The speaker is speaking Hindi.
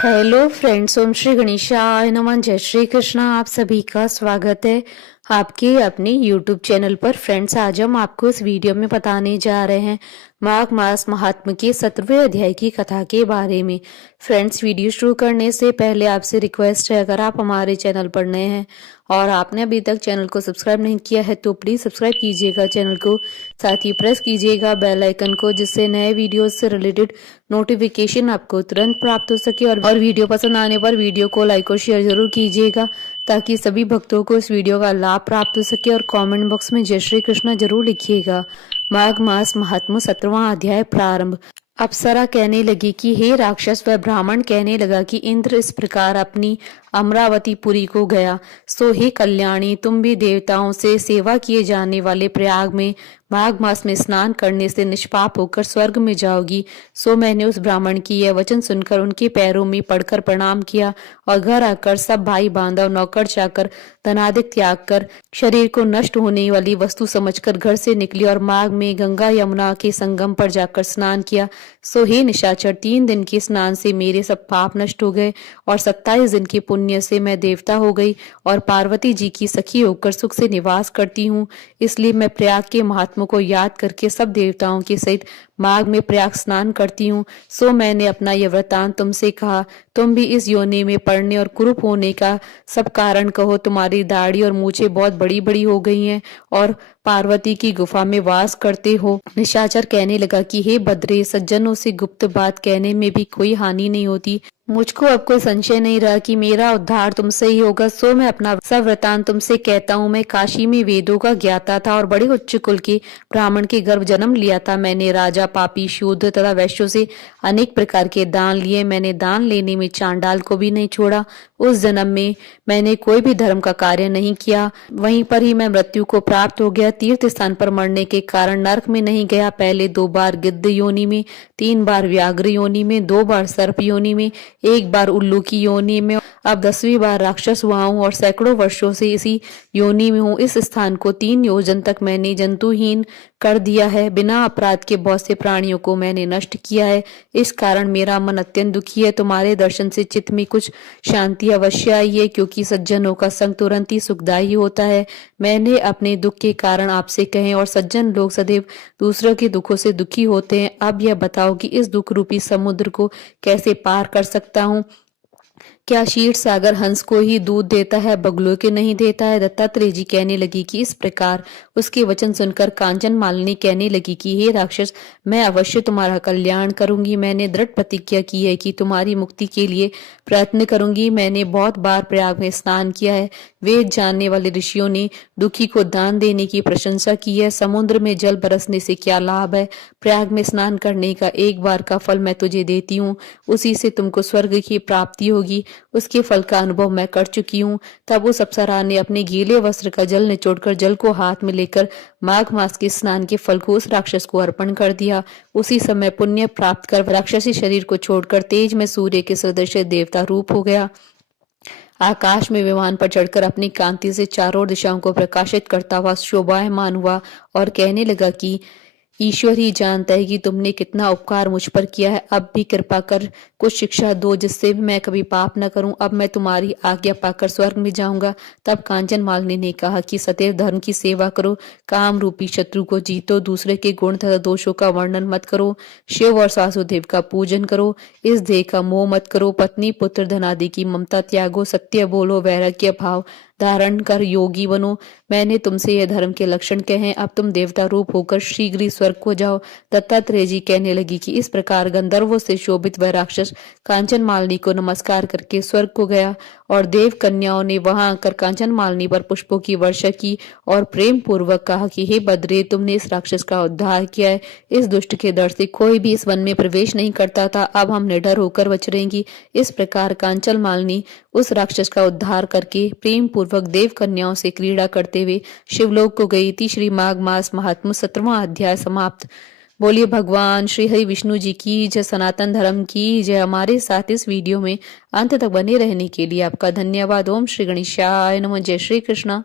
हेलो फ्रेंड्स, ओम श्री गणेशाय नमः। जय श्री कृष्णा। आप सभी का स्वागत है आपके अपने यूट्यूब चैनल पर। फ्रेंड्स, आज हम आपको इस वीडियो में बताने जा रहे हैं माघ मास महात्म के 17वें अध्याय की कथा के बारे में। फ्रेंड्स, वीडियो शुरू करने से पहले आपसे रिक्वेस्ट है, अगर आप हमारे चैनल पर नए हैं और आपने अभी तक चैनल को सब्सक्राइब नहीं किया है तो प्लीज सब्सक्राइब कीजिएगा चैनल को, साथ ही प्रेस कीजिएगा बेल आइकन को, जिससे नए वीडियोस से रिलेटेड नोटिफिकेशन आपको तुरंत प्राप्त हो सके। और वीडियो पसंद आने पर वीडियो को लाइक और शेयर जरूर कीजिएगा, ताकि सभी भक्तों को इस वीडियो का लाभ प्राप्त हो सके। और कमेंट बॉक्स में जय श्री कृष्ण जरूर लिखिएगा। माघ मास महात्म 17वां अध्याय प्रारंभ। अप्सरा कहने लगी कि हे राक्षस, वह ब्राह्मण कहने लगा कि इंद्र इस प्रकार अपनी अमरावतीपुरी को गया, सो हे कल्याणी, तुम भी देवताओं से सेवा किए जाने वाले प्रयाग में माघ मास में स्नान करने से निष्पाप होकर स्वर्ग में जाओगी। सो मैंने उस ब्राह्मण की यह वचन सुनकर उनके पैरों में पड़कर प्रणाम किया और घर आकर सब भाई बांधव, नौकर चाकर, धनादिक त्याग कर शरीर को नष्ट होने वाली वस्तु समझकर घर से निकली और माघ में गंगा यमुना के संगम पर जाकर स्नान किया। सो हे निशाचर, 3 दिन के स्नान से मेरे सब पाप नष्ट हो गए और 27 दिन के पुण्य से मैं देवता हो गई और पार्वती जी की सखी होकर सुख से निवास करती हूँ। इसलिए मैं प्रयाग के महात्मा को याद करके सब देवताओं के सहित माघ में प्रयाग स्नान करती हूँ। सो मैंने अपना यह वृतांत तुमसे कहा। तुम भी इस योनि में पड़ने और कुरूप होने का सब कारण कहो। तुम्हारी दाढ़ी और मूछें बहुत बड़ी बड़ी हो गई हैं और पार्वती की गुफा में वास करते हो। निशाचर कहने लगा कि हे बद्रे, सज्जनों से गुप्त बात कहने में भी कोई हानि नहीं होती। मुझको अब कोई संशय नहीं रहा कि मेरा उद्धार तुमसे ही होगा। सो मैं अपना सब वृतांत तुमसे कहता हूँ। मैं काशी में वेदों का ज्ञाता था और बड़े उच्च कुल के ब्राह्मण के गर्भ जन्म लिया था। मैंने राजा, पापी, शूद्र तथा वैश्यों से अनेक प्रकार के दान लिए। मैंने दान लेने में चांडाल को भी नहीं छोड़ा। उस जन्म में मैंने कोई भी धर्म का कार्य नहीं किया। वहीं पर ही मैं मृत्यु को प्राप्त हो गया। तीर्थ स्थान पर मरने के कारण नरक में नहीं गया। पहले 2 बार गिद्ध योनि में, 3 बार व्याघ्र योनि में, 2 बार सर्प योनि में, 1 बार उल्लू की योनि में, अब 10वीं बार राक्षस हुआ हूँ और सैकड़ों वर्षों से इसी योनि में हूँ। इस स्थान को 3 योजन तक मैंने जंतुहीन कर दिया है। बिना अपराध के बहुत से प्राणियों को मैंने नष्ट किया है। इस कारण मेरा मन अत्यंत दुखी है। तुम्हारे दर्शन से चित्त में कुछ शांति अवश्य आई है, क्योंकि सज्जनों का संग तुरंत ही सुखदायी होता है। मैंने अपने दुख के कारण आपसे कहे, और सज्जन लोग सदैव दूसरों के दुखों से दुखी होते हैं। अब यह बताओ कि इस दुख रूपी समुद्र को कैसे पार कर सकता हूँ। क्या क्षीर सागर हंस को ही दूध देता है, बगुलों के नहीं देता है? दत्तात्रेय जी कहने लगी कि इस प्रकार उसके वचन सुनकर कांचन मालिनी कहने लगी कि हे राक्षस, मैं अवश्य तुम्हारा कल्याण करूंगी। मैंने दृढ़ प्रतिज्ञा की है कि तुम्हारी मुक्ति के लिए प्रयत्न करूंगी। मैंने बहुत बार प्रयाग में स्नान किया है। वेद जानने वाले ऋषियों ने दुखी को दान देने की प्रशंसा की है। समुद्र में जल बरसने से क्या लाभ है? प्रयाग में स्नान करने का 1 बार का फल मैं तुझे देती हूँ, उसी से तुमको स्वर्ग की प्राप्ति होगी। उसके फल का अनुभव मैं कर चुकी हूँ। तब उस अप्सरा ने अपने गीले वस्त्र का जल निचोड़कर जल को हाथ में लेकर माघ मास के स्नान के फल को उस राक्षस को अर्पण कर दिया। उसी समय पुण्य प्राप्त कर राक्षसी शरीर को छोड़कर तेज में सूर्य के सदृश देवता रूप हो गया। आकाश में विमान पर चढ़कर अपनी कांति से चारों दिशाओं को प्रकाशित करता हुआ शोभायमान हुआ और कहने लगा कि ईश्वर ही जानता है कि तुमने कितना उपकार मुझ पर किया है। अब भी कृपा कर कुछ शिक्षा दो, जिससे मैं कभी पाप न करूं। अब मैं तुम्हारी आज्ञा पाकर स्वर्ग में जाऊंगा। तब कांचन मालिनी ने कहा कि सदैव धर्म की सेवा करो, काम रूपी शत्रु को जीतो, दूसरे के गुण तथा दोषों का वर्णन मत करो, शिव और वासुदेव का पूजन करो, इस देह का मोह मत करो, पत्नी पुत्र धन आदि की ममता त्यागो, सत्य बोलो, वैराग्य भाव धारण कर योगी बनो। मैंने तुमसे यह धर्म के लक्षण कहे हैं। अब तुम देवता रूप होकर शीघ्र ही स्वर्ग को जाओ। दत्तात्रेय जी कहने लगी कि इस प्रकार गंधर्वों से शोभित वह राक्षस कांचन मालिनी को नमस्कार करके स्वर्ग को गया और देव कन्याओं ने वहां आकर कांचन मालिनी पर पुष्पों की वर्षा की और प्रेम पूर्वक कहा कि हे बद्रे, तुमने इस राक्षस का उद्धार किया है। इस दुष्ट के डर से कोई भी इस वन में प्रवेश नहीं करता था। अब हम निडर होकर बचरेंगी। इस प्रकार कांचन मालिनी उस राक्षस का उद्धार करके प्रेम पूर्वक देव कन्याओं से क्रीड़ा करते हुए शिवलोक को गई थी। श्री माघ मास महात्म 17वां अध्याय समाप्त। बोलिए भगवान श्री हरि विष्णु जी की जय, सनातन धर्म की जय। हमारे साथ इस वीडियो में अंत तक बने रहने के लिए आपका धन्यवाद। ओम श्री गणेशाय नमः। जय श्री कृष्णा।